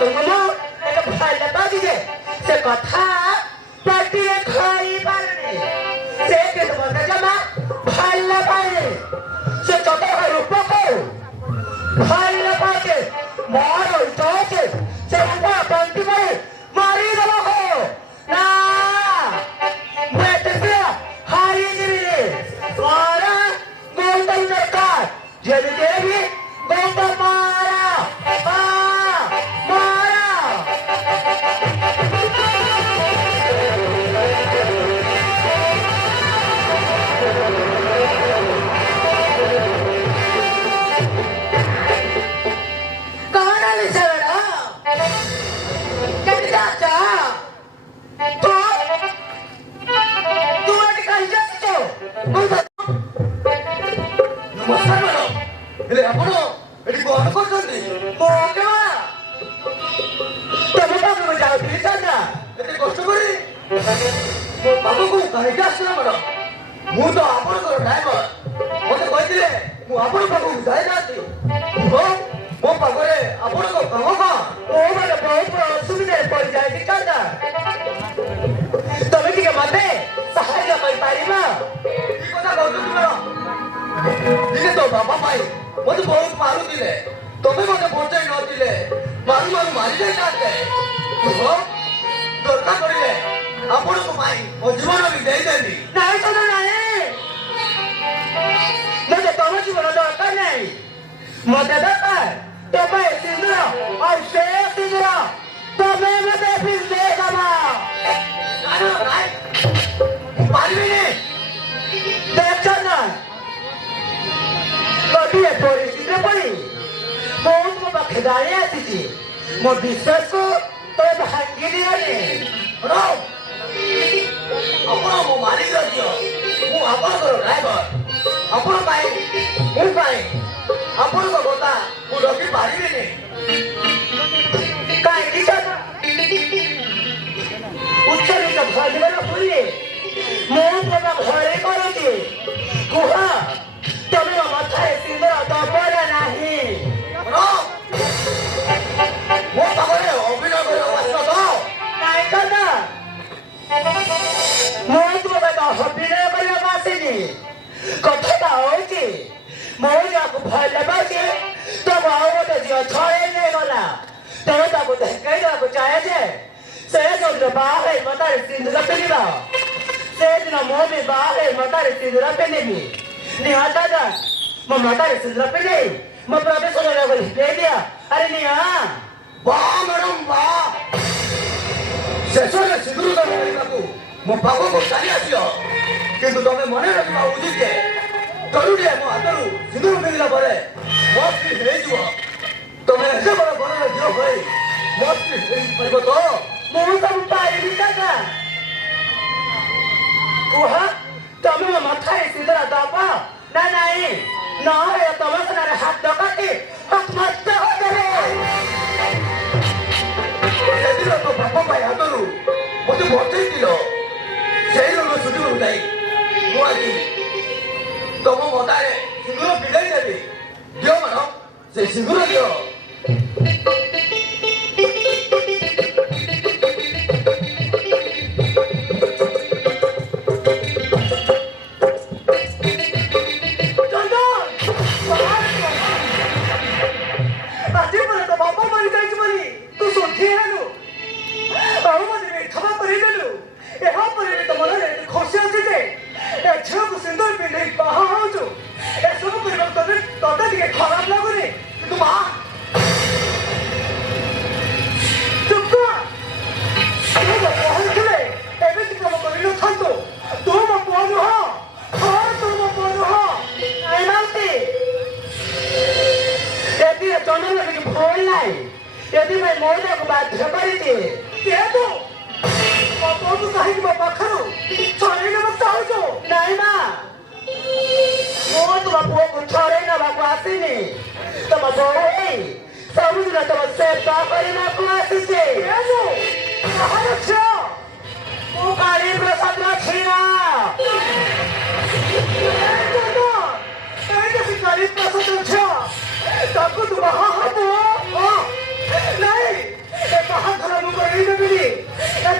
तुमको एक भल बाजी से कथा पार्टी रे खाई पारने से के तुम जमा भल पाए से कथा रूप को भल पाके मारो जाके से हुआ पार्टी में मारी दबा हो ना मैं तो हारी नहीं और गोल्डन सरकार जब देवी गोल्डन मारा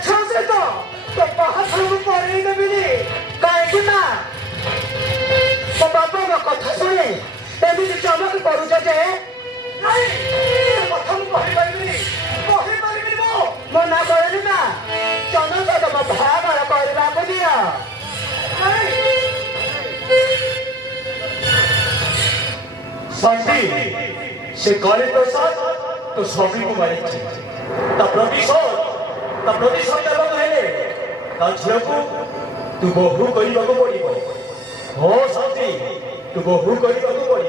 ଛଅ ସହିତ ତୋ ପାହାଚକୁ ପରେଇ ଦେବିନି କାହିଁକି ନା ମୋ ବାପାଙ୍କ କଥା ଶୁଣି ଏମିତି ଚମକି କରୁଛ ଯେ ନାଇଁ କଥା ମୁଁ କହିପାରିବିନି ମୋ ନା କହିଲି ନା ଚନ୍ଦନ ସହିତ ମୋ ବାହାଘର କରିବାକୁ ଦିଅ शांति से काले प्रसाद तो स्वामी को मारे ता प्रतिशोध देवा कहले ता झियो को तू बहु करबा को पड़िबो हो शांति तू बहु करबा को पड़िबो